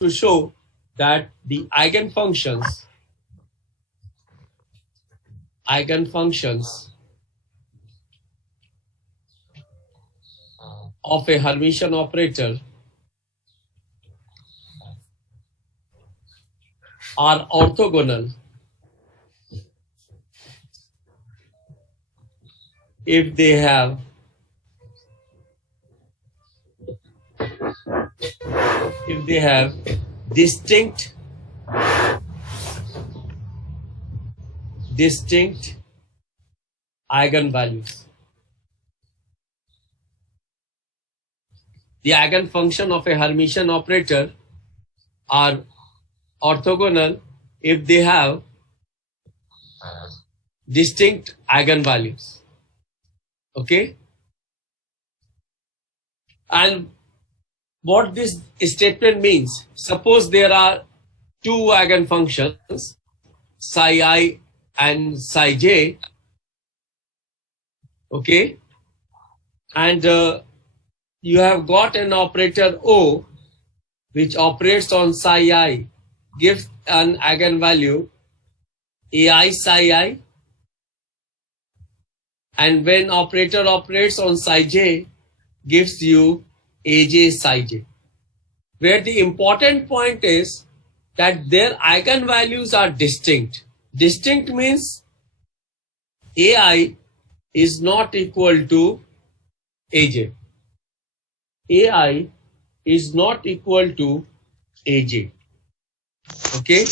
to show that the eigenfunctions of a Hermitian operator are orthogonal if they have distinct eigenvalues. The eigenfunction of a Hermitian operator are orthogonal if they have distinct eigenvalues. Okay? And what this statement means, suppose there are two eigenfunctions, psi I and psi j, okay, and you have got an operator O which operates on psi I, gives an eigenvalue ai psi I, and when operator operates on psi j, gives you aj psi j, where the important point is that their eigenvalues are distinct. Distinct means ai is not equal to aj. ai is not equal to aj. Okay.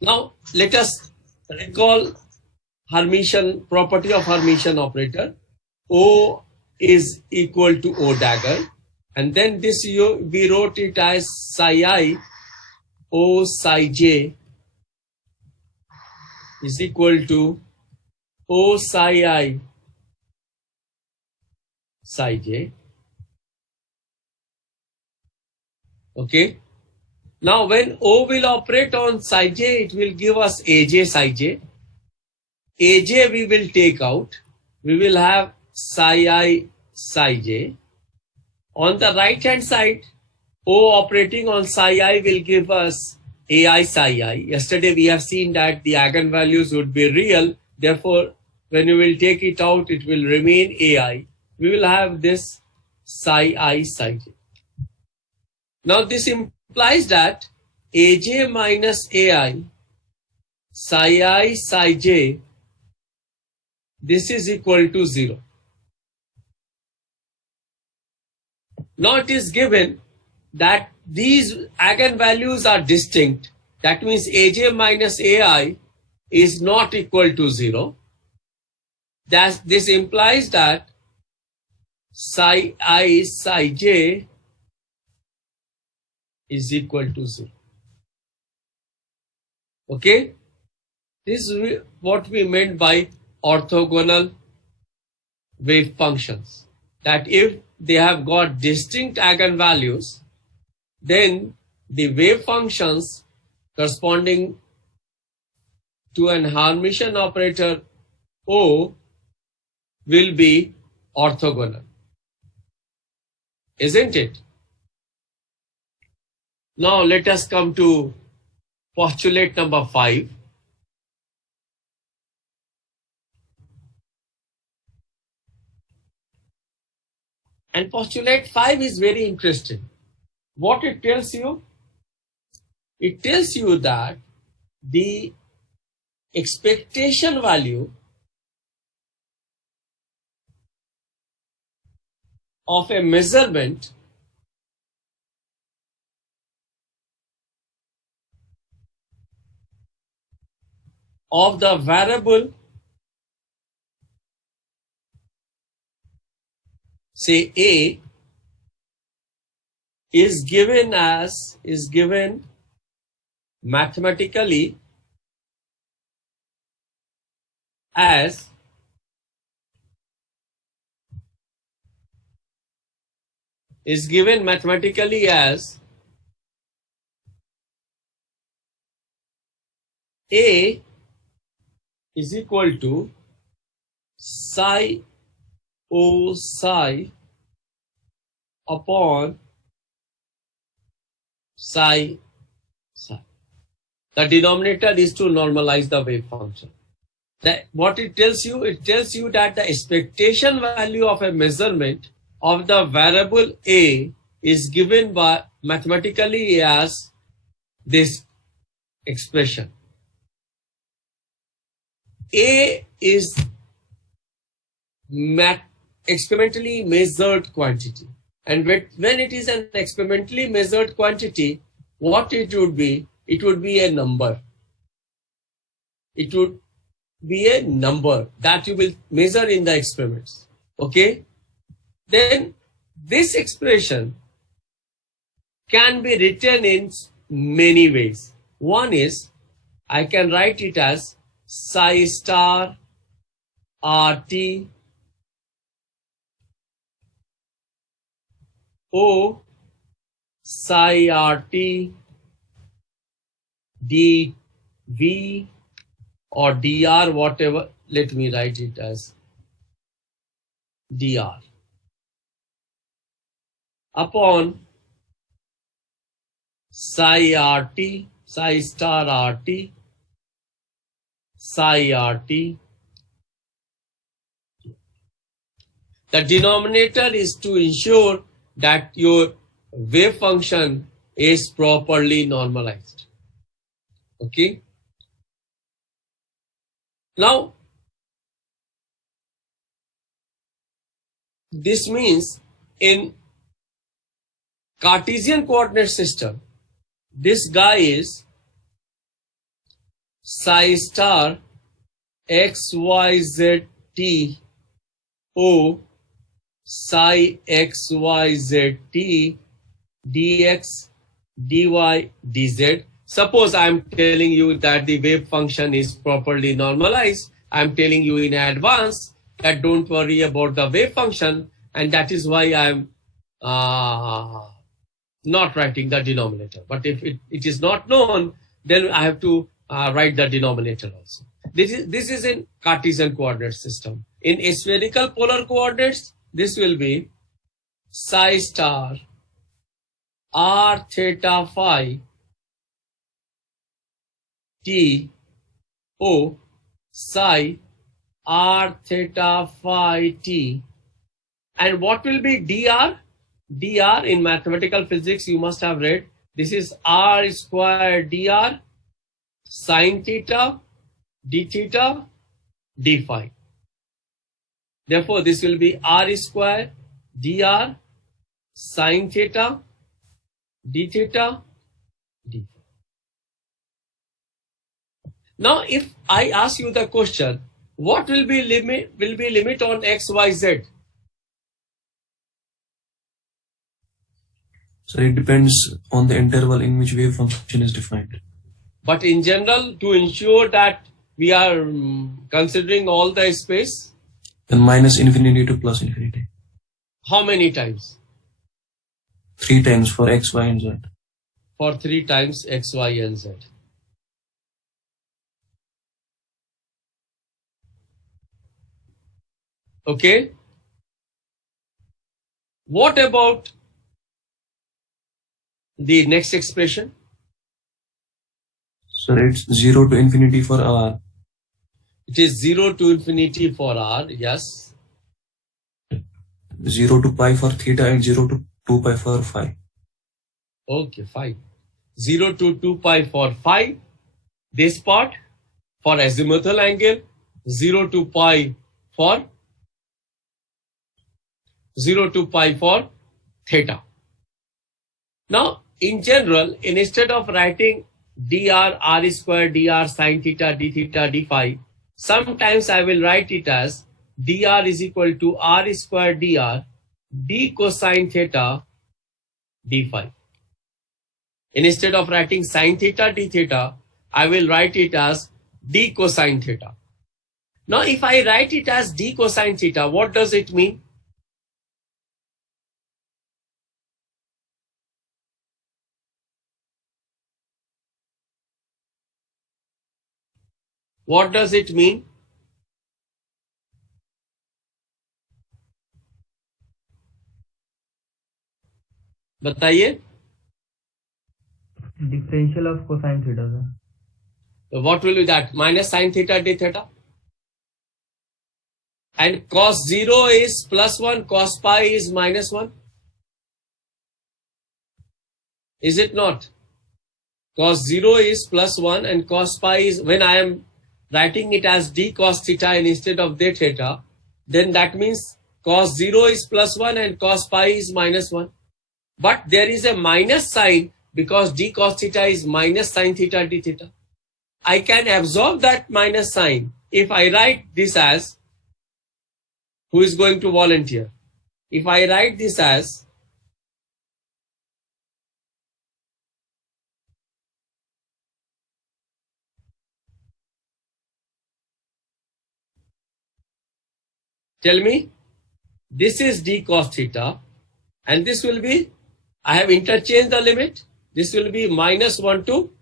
Now let us recall Hermitian property of Hermitian operator. O is equal to O dagger, and then this we wrote it as psi I O psi j is equal to O psi I psi j. Okay. Now when O will operate on psi j, it will give us aj psi j. aj we will take out. We will have psi I psi j. On the right hand side, O operating on psi I will give us ai psi I. Yesterday we have seen that the eigenvalues would be real. Therefore, when you will take it out, it will remain ai. We will have this psi I psi j. Now this implies that aj minus ai psi I psi j, this is equal to 0. Now it is given that these eigenvalues are distinct. That means aj minus ai is not equal to 0. This implies that psi I psi j is equal to 0. Okay? This is what we meant by orthogonal wave functions. That if they have got distinct eigenvalues, then the wave functions corresponding to an Hermitian operator O will be orthogonal. Isn't it? Now let us come to postulate number 5. And postulate 5 is very interesting. What it tells you? It tells you that the expectation value of a measurement of the variable, say A, is given mathematically as A is equal to psi O psi upon psi psi. The denominator is to normalize the wave function. What it tells you that the expectation value of a measurement of the variable A is given by mathematically as this expression. A is experimentally measured quantity, and when it is an experimentally measured quantity, what it would be? It would be a number. It would be a number that you will measure in the experiments. Okay? Then this expression can be written in many ways. One is, I can write it as psi star RT O psi RT dV or dr, whatever. Let me write it as dr upon psi RT, psi star RT, psi RT. The denominator is to ensure that your wave function is properly normalized. Okay. Now, this means in Cartesian coordinate system, this guy is psi star xyz t o psi xyz t dx dy dz. Suppose I am telling you that the wave function is properly normalized. I am telling you in advance that don't worry about the wave function, and that is why I am not writing the denominator. But if it is not known, then I have to write the denominator also. This is in Cartesian coordinate system. In spherical polar coordinates, this will be psi star r theta phi t o psi r theta phi t. And what will be dr? Dr in mathematical physics you must have read. This is r square dr sine theta d theta d phi. Therefore, this will be r square dr sine theta d theta d phi. Now, if I ask you the question, what will be limit on x, y, z? So it depends on the interval in which wave function is defined. But in general, to ensure that we are considering all the space, then minus infinity to plus infinity. How many times? 3 times for x, y, and z. For 3 times x, y, and z. Okay. What about the next expression? So it's 0 to infinity for r. It is 0 to infinity for r, yes. 0 to pi for theta and 0 to 2 pi for phi. Okay, fine. 0 to 2 pi for phi. This part for azimuthal angle. 0 to pi for 0 to pi for theta. Now, in general, instead of writing dr r square dr sine theta d phi, sometimes I will write it as dr is equal to r square dr d cosine theta d phi. Instead of writing sine theta d theta, I will write it as d cosine theta. Now, if I write it as d cosine theta, what does it mean? What does it mean? बताइए. Differential of cosine theta, sir. So what will be that? Minus sine theta d theta. And cos 0 is plus 1, cos pi is minus 1. Is it not? Cos 0 is plus 1 and cos pi is, when I am writing it as d cos theta instead of d theta, then that means cos 0 is plus 1 and cos pi is minus 1. But there is a minus sign because d cos theta is minus sine theta d theta. I can absorb that minus sign if I write this as, who is going to volunteer? If I write this as tell me, this is d cos theta and this will be, I have interchanged the limit, this will be minus 1 to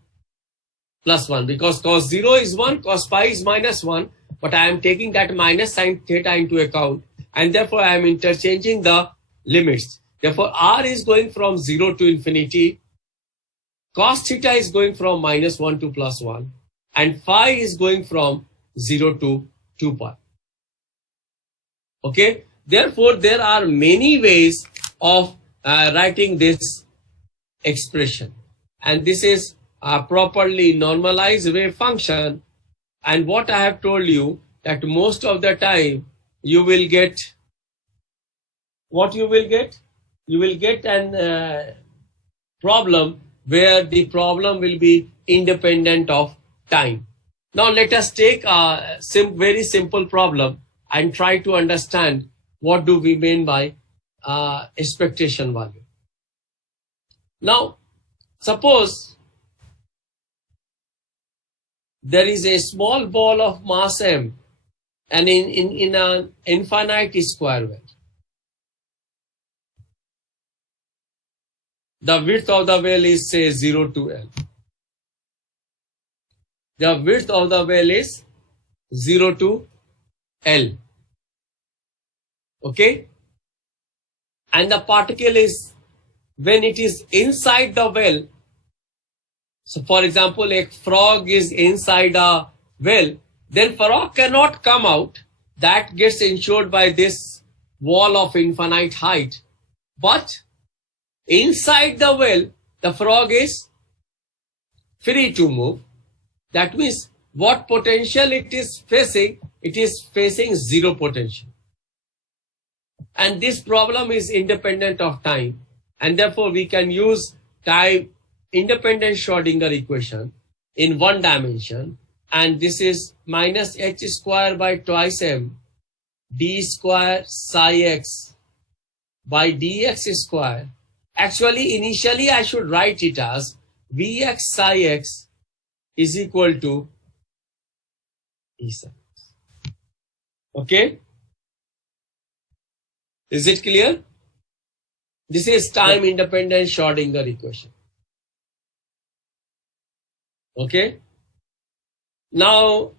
plus 1 because cos 0 is 1, cos pi is minus 1, but I am taking that minus sine theta into account and therefore I am interchanging the limits. Therefore r is going from 0 to infinity, cos theta is going from minus 1 to plus 1 and phi is going from 0 to 2 pi. Okay, therefore there are many ways of writing this expression and this is a properly normalized wave function. And what I have told you that most of the time you will get, what you will get? You will get an problem where the problem will be independent of time. Now let us take a very simple problem and try to understand what do we mean by expectation value. Now suppose there is a small ball of mass m and in an infinite square well. The width of the well is say 0 to L. The width of the well is 0 to L. Okay? And the particle is, when it is inside the well, so for example, a frog is inside a well, then frog cannot come out. That gets ensured by this wall of infinite height. But inside the well, the frog is free to move. That means what potential it is facing 0 potential. And this problem is independent of time. And therefore we can use time independent Schrodinger equation in one dimension. And this is minus h square by twice m d square psi x by dx square. Actually, initially I should write it as Vx psi x is equal to E psi x. Okay? Is it clear? This is time independent Schrodinger equation. Okay? Now,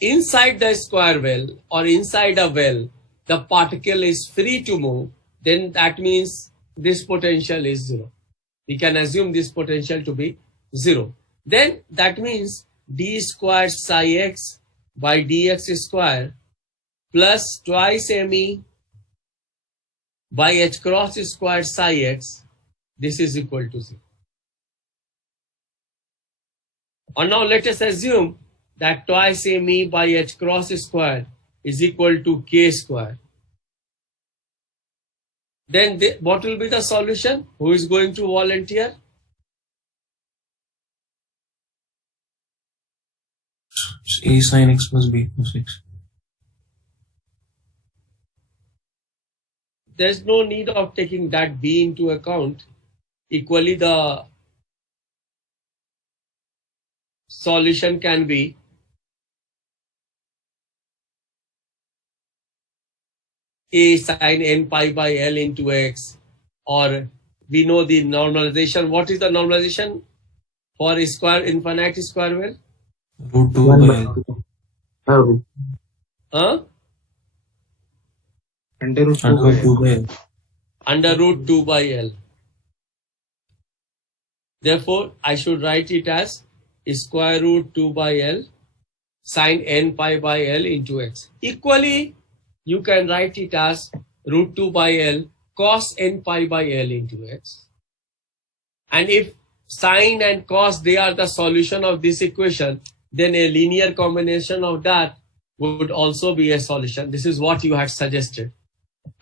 inside the square well or inside a well, the particle is free to move, then that means this potential is 0. We can assume this potential to be 0. Then that means d square psi x by dx square plus twice me by h cross square psi x, this is equal to 0. And now let us assume that twice me by h cross square is equal to k square. Then what will be the solution? Who is going to volunteer? A sin x plus b cos x. There is no need of taking that b into account. Equally, the solution can be a sin n pi by L into x, or we know the normalization. What is the normalization for a square infinite square well? Root 2 by L. Huh? Under root 2 Under root 2 by L. Under root 2 by L. Therefore, I should write it as square root 2 by L sine n pi by L into x. Equally, you can write it as root 2 by L cos n pi by L into x. And if sine and cos, they are the solution of this equation, then a linear combination of that would also be a solution. This is what you had suggested.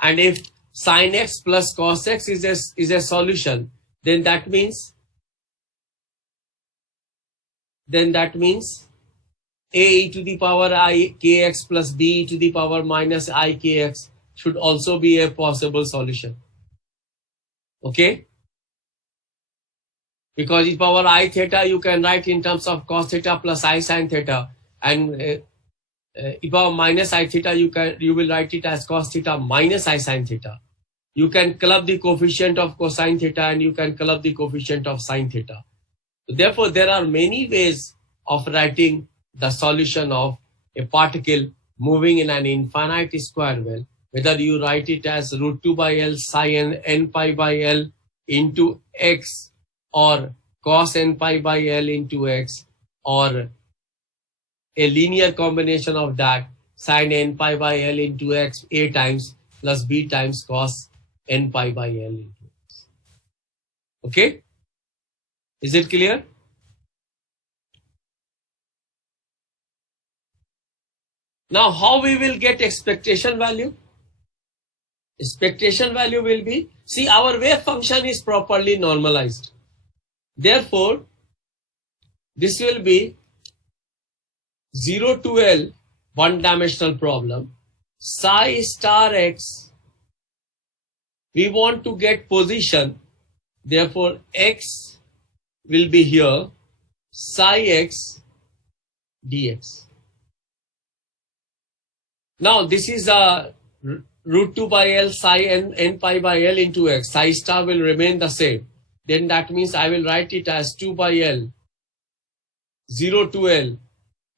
And if sine x plus cos x is a solution, then that means a e to the power I kx plus b e to the power minus I kx should also be a possible solution. Okay? Because e power I theta you can write in terms of cos theta plus I sin theta, and e power minus I theta you will write it as cos theta minus I sin theta. You can club the coefficient of cosine theta and you can club the coefficient of sin theta. So therefore, there are many ways of writing the solution of a particle moving in an infinite square well, whether you write it as root 2 by L sin n pi by L into x, or cos n pi by L into x, or a linear combination of that, sin n pi by L into x a times plus b times cos n pi by L into x. Okay? Is it clear? Now, how we will get expectation value? Expectation value will be, see, our wave function is properly normalized. Therefore, this will be 0 to L one-dimensional problem. Psi star x, we want to get position. Therefore, x will be here, psi x dx. Now, this is a root 2 by L psi n pi by L into x. Psi star will remain the same. Then that means I will write it as 2 by L, 0 to L,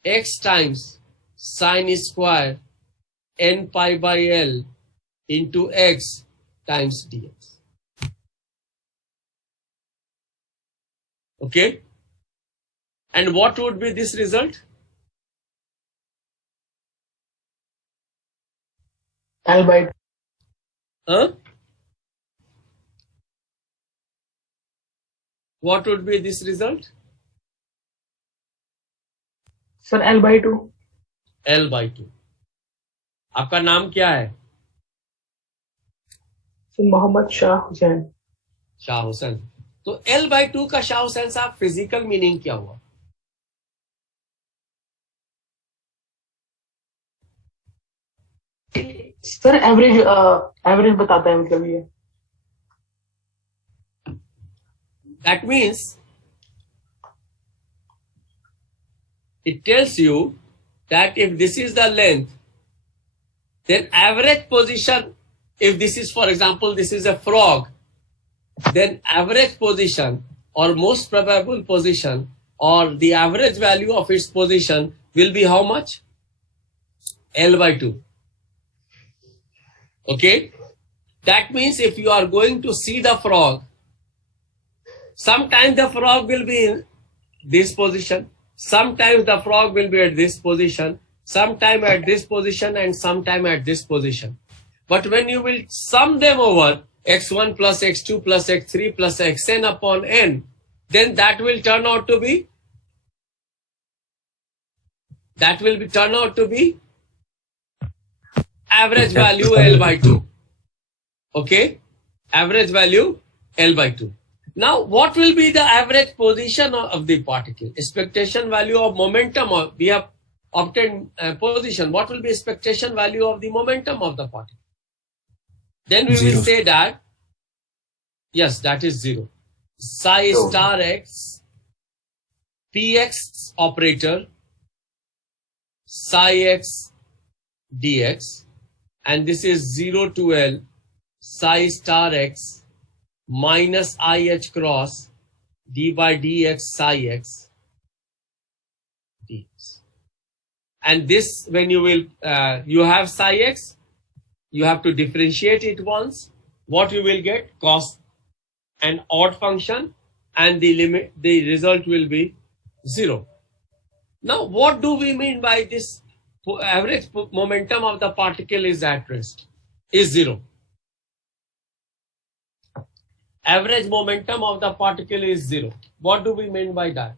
x times sine square n pi by L into x times dx. Okay? And what would be this result? L by Huh? What would be this result? sir L by 2. L by 2. आपका नाम क्या है? Sir Mohammad Shah Hussain. Shah Hussain. तो L by 2 का शाह हुसैन साहब physical meaning क्या हुआ? Sir average बताता है मतलब ये. That means it tells you that if this is the length, then average position, if this is, for example, this is a frog, then average position or most probable position or the average value of its position will be how much? L by 2. Okay? That means if you are going to see the frog, sometimes the frog will be in this position, sometimes the frog will be at this position, sometime at this position and sometime at this position. But when you will sum them over, x1 plus x2 plus x3 plus xn upon n, then that will turn out to be average value L by 2. Okay? Average value L by 2. Now, what will be the average position of the particle? Expectation value of momentum, we have obtained position. What will be expectation value of the momentum of the particle? Then we will say that, yes, that is 0. Psi star x, px operator, psi x dx, and this is 0 to L, psi star x minus IH cross d by dx psi x dx. And this, when you will, you have psi x, you have to differentiate it once. What you will get? Cos, an odd function, and the result will be 0. Now, what do we mean by this? Average momentum of the particle is at rest, is 0. Average momentum of the particle is 0. What do we mean by that?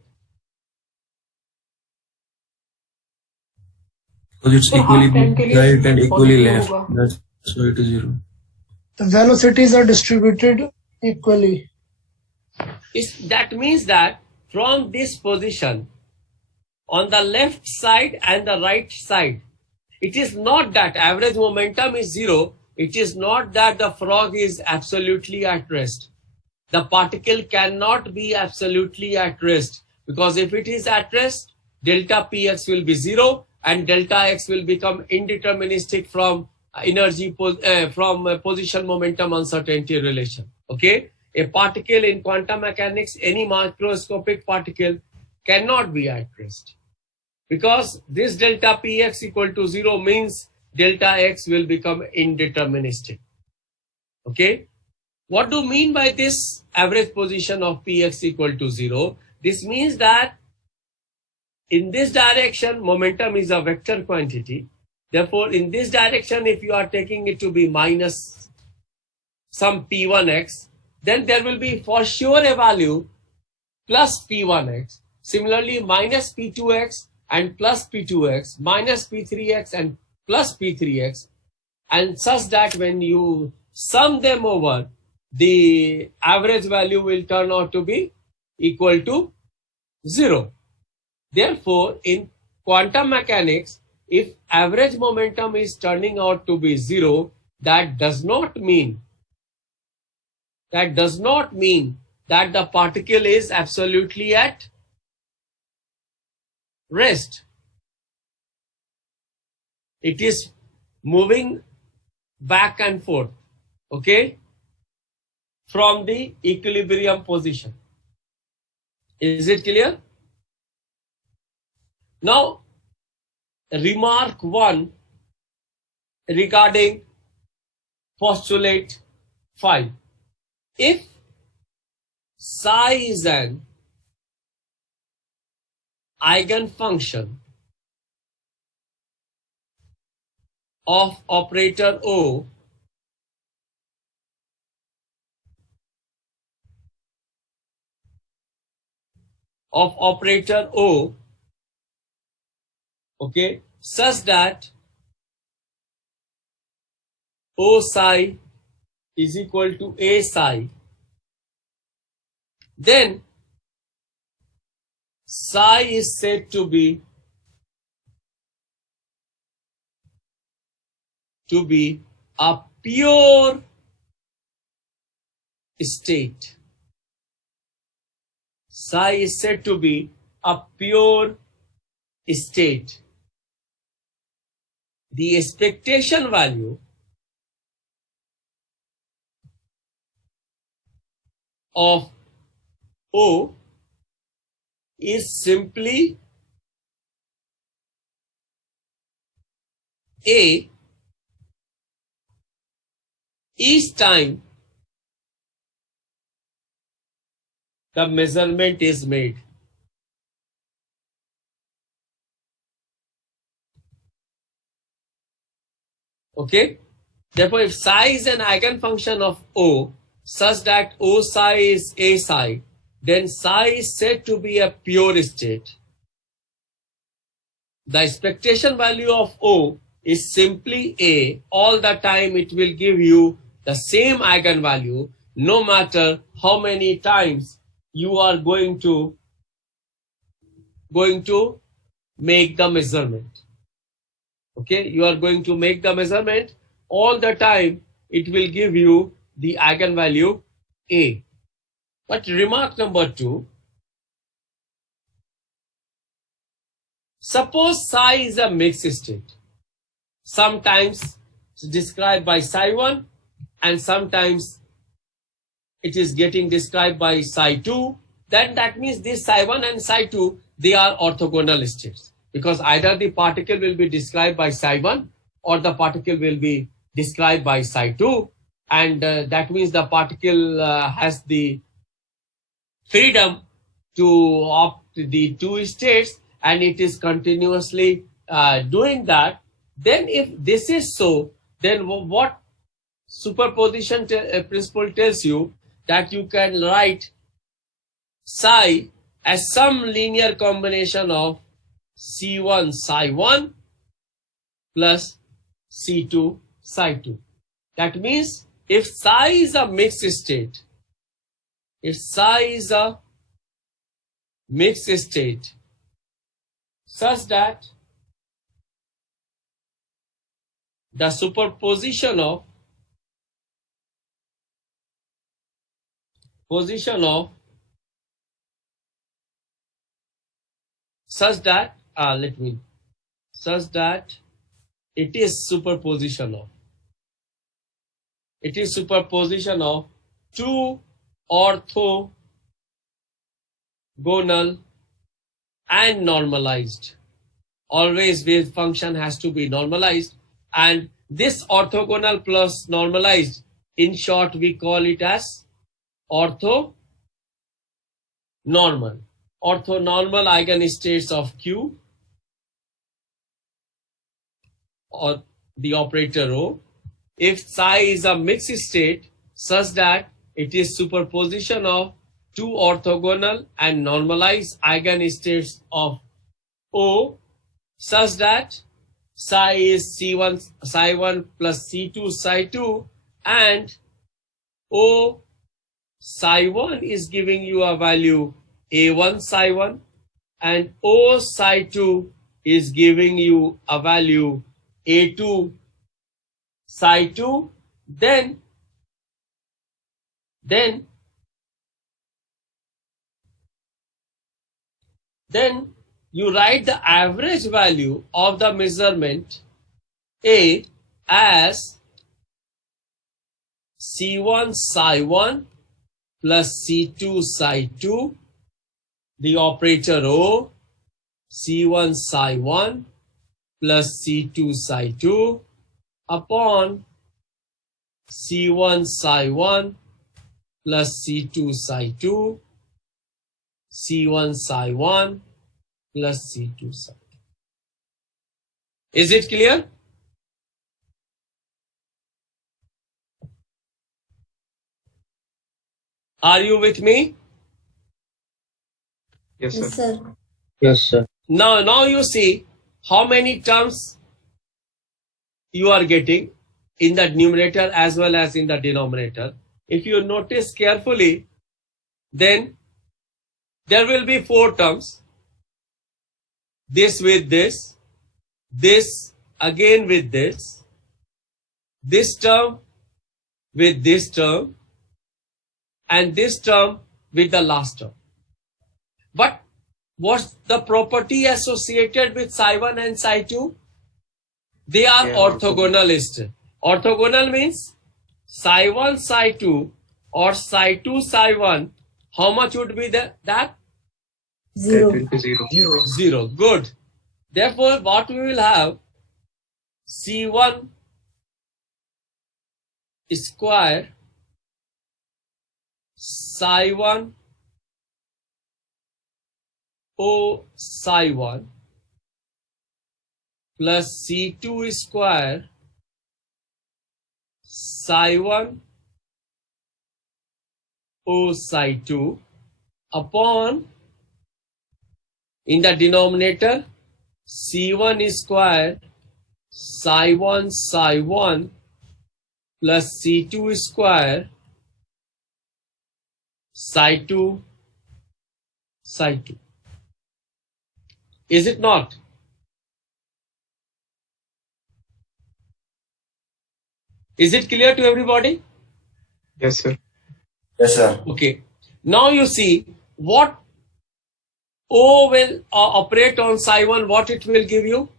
Because it's So equally half time के लिए right and equally positive left. होगा. That's why it is 0. The velocities are distributed equally. That means that from this position, on the left side and the right side, it is not that average momentum is 0. It is not that the frog is absolutely at rest. The particle cannot be absolutely at rest, because if it is at rest, delta px will be 0 and delta x will become indeterministic from position momentum uncertainty relation. Okay, a particle in quantum mechanics, any macroscopic particle, cannot be at rest, because this delta px equal to 0 means delta x will become indeterministic. Okay, what do you mean by this average position of px equal to 0? This means that in this direction, momentum is a vector quantity. Therefore, in this direction, if you are taking it to be minus some p1x, then there will be for sure a value plus p1x. Similarly, minus p2x and plus p2x, minus p3x and plus p3x, and such that when you sum them over, the average value will turn out to be equal to 0. Therefore, in quantum mechanics, if average momentum is turning out to be 0, that does not mean that the particle is absolutely at rest. It is moving back and forth, okay, from the equilibrium position. Is it clear? Now, remark 1 regarding postulate 5. If psi is an eigenfunction of operator O, okay, such that O psi is equal to A psi, then psi is said to be a pure state. Psi is said to be a pure state. The expectation value of O is simply A each time the measurement is made. Okay, therefore if psi is an eigenfunction of O such that O psi is A psi, then psi is said to be a pure state. The expectation value of O is simply A. All the time it will give you the same eigenvalue, no matter how many times you are going to make the measurement. Okay, you are going to make the measurement, all the time it will give you the eigenvalue A. But remark number 2, suppose psi is a mixed state. Sometimes it's described by psi 1 and sometimes it is getting described by psi 2. Then that means this psi 1 and psi 2, they are orthogonal states, because either the particle will be described by psi 1 or the particle will be described by psi 2, and that means the particle has the freedom to opt the two states, and it is continuously doing that, then if this is so, then what superposition principle tells you that you can write psi as some linear combination of C1 psi 1 plus C2 psi 2. That means if psi is a mixed state, if psi is a mixed state such that the superposition of such that it is superposition of two orthogonal and normalized. Always wave function has to be normalized, and this orthogonal plus normalized, in short we call it as orthonormal eigenstates of Q or the operator O. If psi is a mixed state such that it is superposition of two orthogonal and normalized eigenstates of O such that psi is C1 psi 1 plus C2 psi 2, and O psi 1 is giving you a value A1 psi 1, and O psi 2 is giving you a value A2 psi 2, then you write the average value of the measurement A as C1 psi 1 plus C2 psi 2, the operator O, C1 psi 1 plus C2 psi 2 upon C1 psi 1 plus C2 psi 2, C1 psi 1 plus C2 psi 2. Is it clear? Are you with me? Yes, sir. Yes, sir. Yes, sir. Now you see how many terms you are getting in the numerator as well as in the denominator. If you notice carefully, then there will be 4 terms. This with this again with this term with this term, and this term with the last term. But what's the property associated with psi 1 and psi 2? They are orthogonalist. Orthogonal means psi 1 psi 2 or psi 2 psi 1. How much would be that? That 0. will be 0. 0. Good. Therefore, what we will have, C1 square psi 1 O psi 1 plus C2 square psi 1 O psi 2 upon, in the denominator, C1 square psi 1 psi 1 plus C2 square psi 2 psi 2. Is it not? Is it clear to everybody? Yes, sir. Yes, sir. Okay. Now you see what O will operate on psi 1, what it will give you?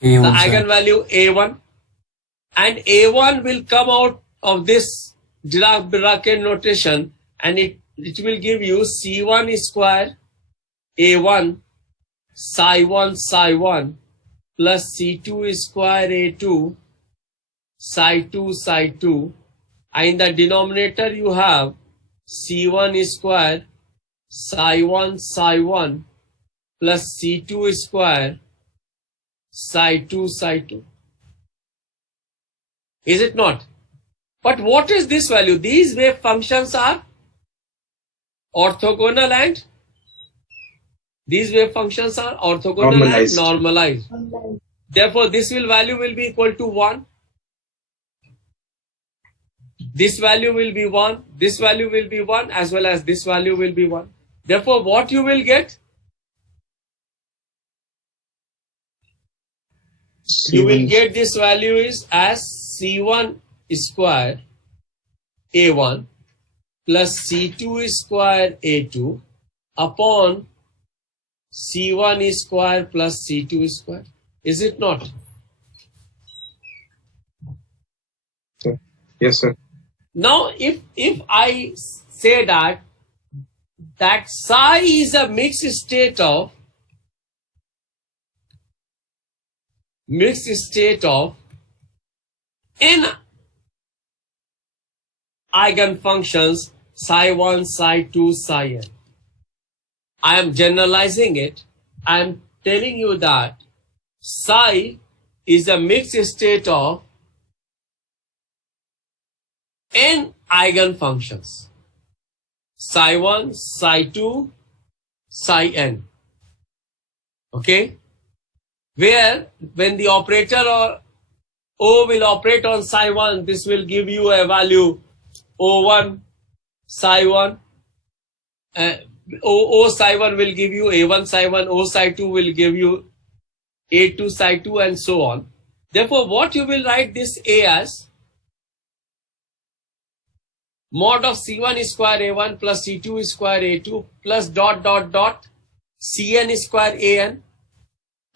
The A1, sir. eigenvalue A1. And A1 will come out of this Dirac-Brachet notation, and it will give you C1 square A1 psi 1 psi 1 plus C2 square A2 psi 2 psi 2. And in the denominator you have C1 square psi 1 plus C2 square psi 2. Is it not? But what is this value? These wave functions are orthogonal and normalized. Therefore, this value will be equal to 1. This value will be 1. This value will be 1 as well as this value will be 1. Therefore, what you will get? You will get this value is as C1 square A1 plus C2 square A2 upon C1 square plus C2 square. Is it not? Yes, sir. Now, if I say that psi is a mixed state of n eigenfunctions psi1, psi2, psi n. I am generalizing it. I am telling you that psi is a mixed state of n eigenfunctions. Psi1, psi2, psi n. Okay? Where when the operator or O will operate on psi1, this will give you a value O1 psi1. O psi1 will give you A1 psi1, O psi2 will give you A2 psi2 and so on. Therefore, what you will write this A as mod of C1 square A1 plus C2 square A2 plus dot Cn square An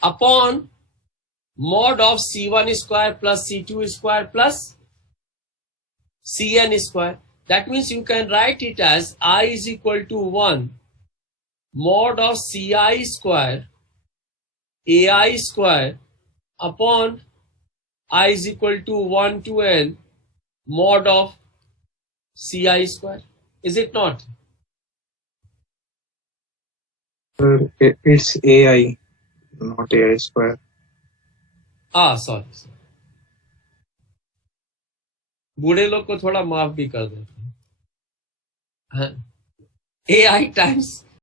upon mod of C1 square plus C2 square plus Cn square. That means you can write it as I is equal to 1 mod of Ci square Ai square upon I is equal to 1 to n mod of Ci square. Is it not? Sir, it's AI, not AI square. Sorry. बूढ़े लोग को थोड़ा माफ भी कर देते हैं. AI times